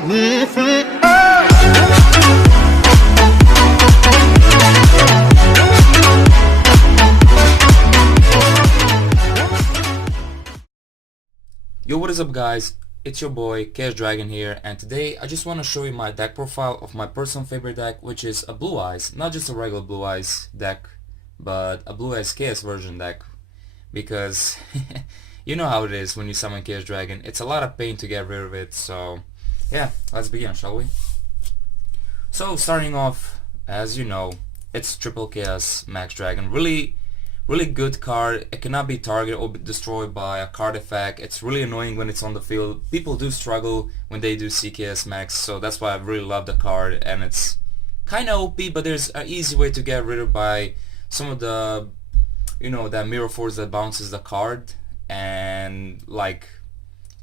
Yo, what is up guys, it's your boy Chaos Dragon here, and today I just want to show you my deck profile of my personal favorite deck, which is a Blue Eyes. Not just a regular Blue Eyes deck, but a Blue Eyes Chaos version deck, because you know how it is when you summon Chaos Dragon. It's a lot of pain to get rid of it, so yeah, let's begin, shall we? So starting off, as you know, it's Triple Chaos Max Dragon. Really good card. It cannot be targeted or be destroyed by a card effect. It's really annoying when it's on the field. People do struggle when they do CKS Max, so that's why I really love the card, and it's kinda OP, but there's an easy way to get rid of by some of the, you know, that mirror force that bounces the card. And like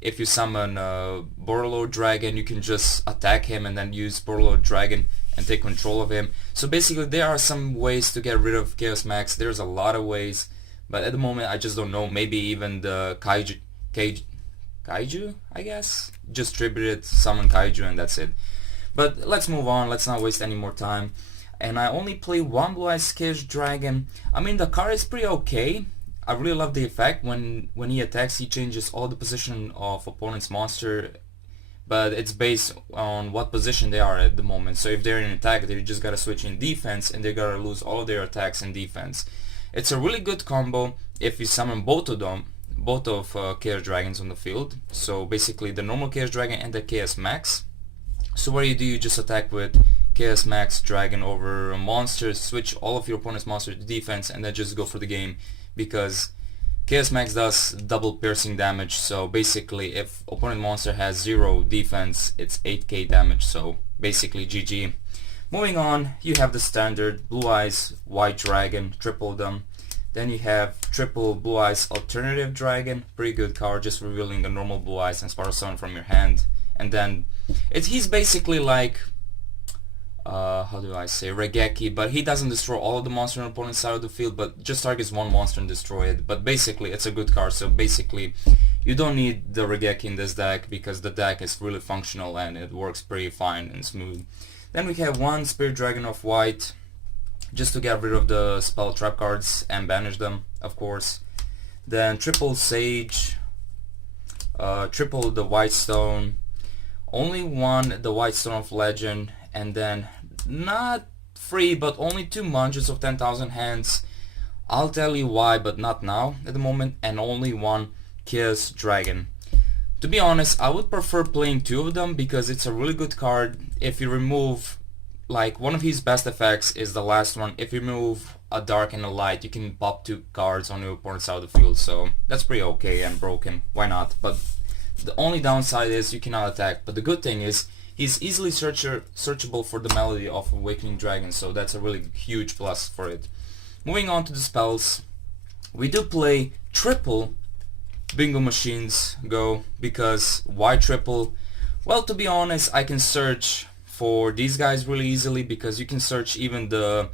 if you summon Borderlord Dragon, you can just attack him and then use Borderlord Dragon and take control of him. So basically there are some ways to get rid of Chaos Max. There's a lot of ways, but at the moment I just don't know. Maybe even the Kaiju, I guess? Just tribute it, summon Kaiju, and that's it. But let's move on, let's not waste any more time. And I only play one Blue Eyes Chaos Dragon. I mean, the card is pretty okay. I really love the effect. When he attacks, he changes all the position of opponent's monster, but it's based on what position they are at the moment. So if they're in attack, they just gotta switch in defense, and they gotta lose all of their attacks in defense. It's a really good combo if you summon both of them, both of Chaos Dragons on the field. So basically the normal Chaos Dragon and the Chaos Max. So what do, you just attack with Chaos Max Dragon over a monster, switch all of your opponent's monster to defense, and then just go for the game, because Chaos Max does double piercing damage. So basically if opponent monster has 0 defense, it's 8k damage, so basically GG. Moving on, you have the standard Blue Eyes White Dragon, triple them. Then you have triple Blue Eyes Alternative Dragon, pretty good card, just revealing a normal Blue Eyes and Sparkle Summon from your hand. And then he's basically like how do I say, Regeki, but he doesn't destroy all of the monsters on the opponent's side of the field, but just targets one monster and destroy it. But basically it's a good card, so basically you don't need the Regeki in this deck, because the deck is really functional and it works pretty fine and smooth. Then we have one Spirit Dragon of White, just to get rid of the spell trap cards and banish them, of course. Then triple Sage, triple the White Stone, only one the White Stone of Legend, and then not free but only 2 Munches of 10,000 hands. I'll tell you why, but not now at the moment. And only one Chaos Dragon. To be honest, I would prefer playing 2 of them, because it's a really good card. If you remove, like, one of his best effects is the last one. If you remove a dark and a light, you can pop 2 cards on your opponent's side of the field, so that's pretty okay and broken. Why not? But the only downside is you cannot attack. But the good thing is he's easily searchable for the Melody of Awakening Dragon, so that's a really huge plus for it. Moving on to the spells, we do play triple Bingo Machines Go, because why triple? Well, to be honest, I can search for these guys really easily, because you can search even the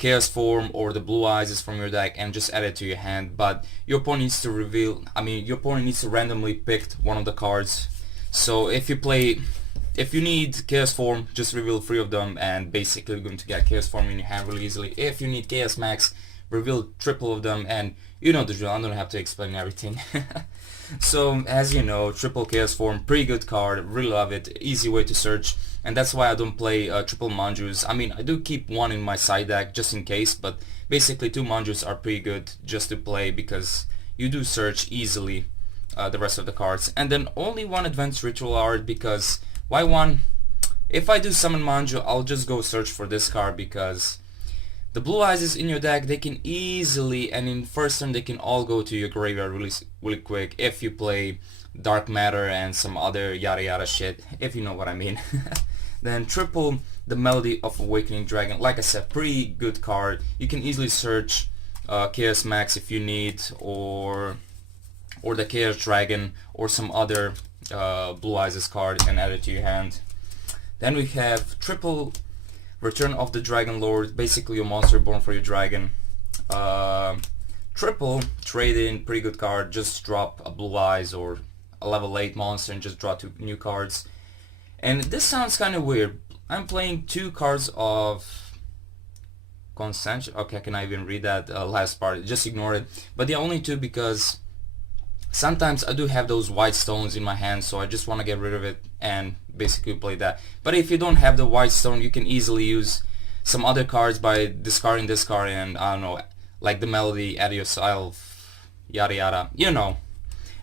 Chaos form or the Blue Eyes from your deck and just add it to your hand, but your opponent needs to your opponent needs to randomly pick one of the cards. So if you need Chaos Form, just reveal 3 of them, and basically you're going to get Chaos Form in your hand really easily. If you need Chaos Max, reveal triple of them, and you know the drill, I don't have to explain everything. So as you know, triple Chaos Form, pretty good card, really love it, easy way to search, and that's why I don't play triple Manjus. I mean, I do keep one in my side deck just in case, but basically 2 Manjus are pretty good just to play, because you do search easily the rest of the cards. And then only one Advanced Ritual Art, because why one? If I do summon Manju, I'll just go search for this card, because the Blue Eyes is in your deck, they can easily, and in first turn they can all go to your graveyard really quick if you play Dark Matter and some other yada yada shit, if you know what I mean. Then triple the Melody of Awakening Dragon, like I said, pretty good card. You can easily search Chaos Max if you need, or the Chaos Dragon, or some other Blue Eyes card, and add it to your hand. Then we have triple Return of the Dragon Lord, basically a monster born for your dragon. Triple trade in, pretty good card, just drop a Blue Eyes or a level 8 monster and just draw 2 new cards. And this sounds kind of weird. I'm playing 2 cards of consent. Okay, I cannot even read that last part. Just ignore it. But yeah, only 2 because sometimes I do have those white stones in my hand, so I just want to get rid of it and basically play that. But if you don't have the white stone, you can easily use some other cards by discarding this card and, I don't know, like the melody, add yourself, yada yada, you know.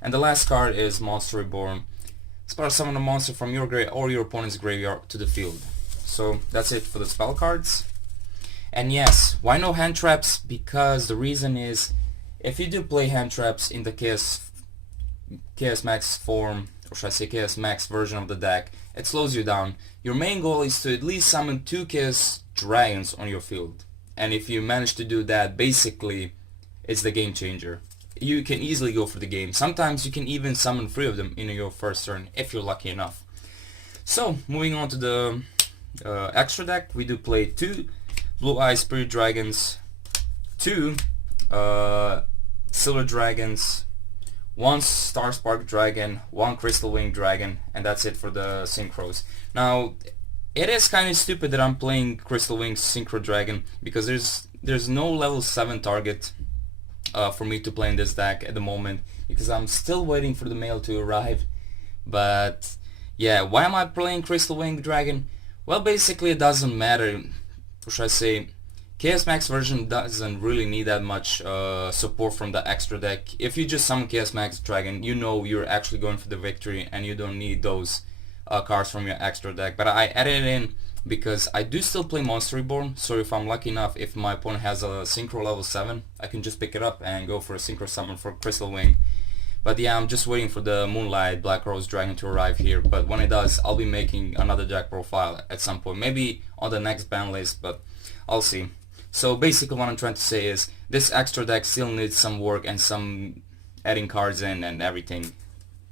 And the last card is Monster Reborn. Spell summon a monster from your grave or your opponent's graveyard to the field. So that's it for the spell cards. And yes, why no hand traps? Because the reason is, if you do play hand traps in the Chaos Max form, or should I say Chaos Max version of the deck, it slows you down. Your main goal is to at least summon 2 Chaos Dragons on your field. And if you manage to do that, basically, it's the game changer. You can easily go for the game. Sometimes you can even summon 3 of them in your first turn, if you're lucky enough. So, moving on to the extra deck, we do play 2 Blue Eye Spirit Dragons, 2 Silver Dragons, 1 Star Spark Dragon, 1 Crystal Wing Dragon, and that's it for the synchros. Now, it is kind of stupid that I'm playing Crystal Wing Synchro Dragon because there's no level 7 target for me to play in this deck at the moment, because I'm still waiting for the mail to arrive. But yeah, why am I playing Crystal Wing Dragon? Well, basically it doesn't matter. Or should I say, Chaos Max version doesn't really need that much support from the extra deck. If you just summon Chaos Max Dragon, you know you're actually going for the victory and you don't need those cards from your extra deck. But I added it in because I do still play Monster Reborn, so if I'm lucky enough, if my opponent has a Synchro level 7, I can just pick it up and go for a Synchro summon for Crystal Wing. But yeah, I'm just waiting for the Moonlight Black Rose Dragon to arrive here, but when it does, I'll be making another deck profile at some point, maybe on the next ban list, but I'll see. So basically what I'm trying to say is, this extra deck still needs some work and some adding cards in and everything,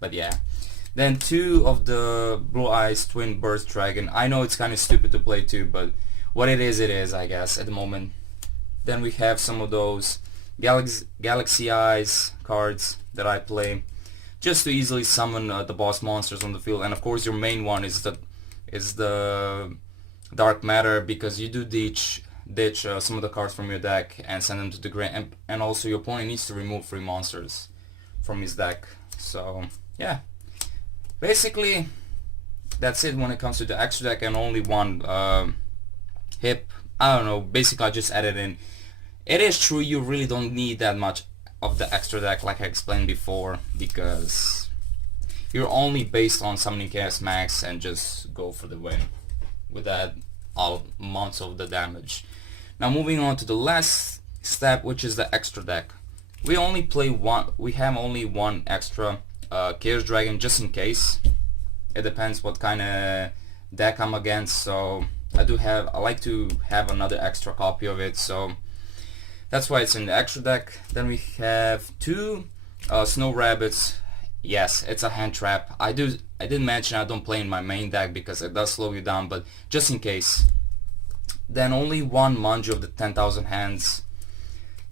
but yeah. Then 2 of the Blue Eyes Twin Burst Dragon. I know it's kind of stupid to play 2, but what it is, I guess, at the moment. Then we have some of those Galaxy Eyes cards that I play just to easily summon the boss monsters on the field. And of course your main one is the Dark Matter, because you do ditch some of the cards from your deck and send them to the grave, and also your opponent needs to remove 3 monsters from his deck. So yeah, basically that's it when it comes to the extra deck, and only 1 hip. I don't know, basically I just added in. It is true you really don't need that much of the extra deck, like I explained before, because you're only based on summoning Chaos Max and just go for the win with that amounts of the damage. Now moving on to the last step, which is the extra deck. We have only 1 extra Chaos Dragon, just in case. It depends what kind of deck I'm against, so I like to have another extra copy of it, so that's why it's in the extra deck. Then we have 2 Snow Rabbits. Yes, it's a hand trap. I did mention I don't play in my main deck because it does slow you down, but just in case. Then only 1 Manju of the 10,000 hands,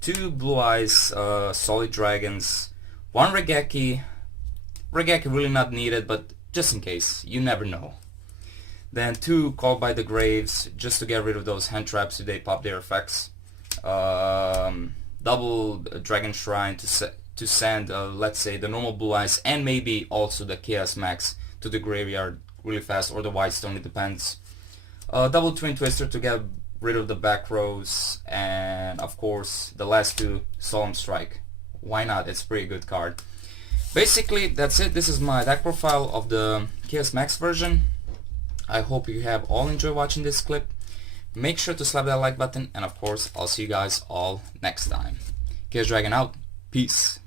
2 Blue Eyes Solid Dragons, 1 Regeki. Regeki really not needed, but just in case, you never know. Then 2 Called by the Graves, just to get rid of those hand traps if they pop their effects. Double Dragon Shrine to send, let's say, the normal Blue Eyes and maybe also the Chaos Max to the graveyard really fast, or the White Stone, it depends. Double Twin Twister to get rid of the back rows, and of course the last 2 Solemn Strike. Why not? It's a pretty good card. Basically that's it. This is my deck profile of the Chaos Max version. I hope you have all enjoyed watching this clip. Make sure to slap that like button, and of course I'll see you guys all next time. Chaos Dragon out. Peace.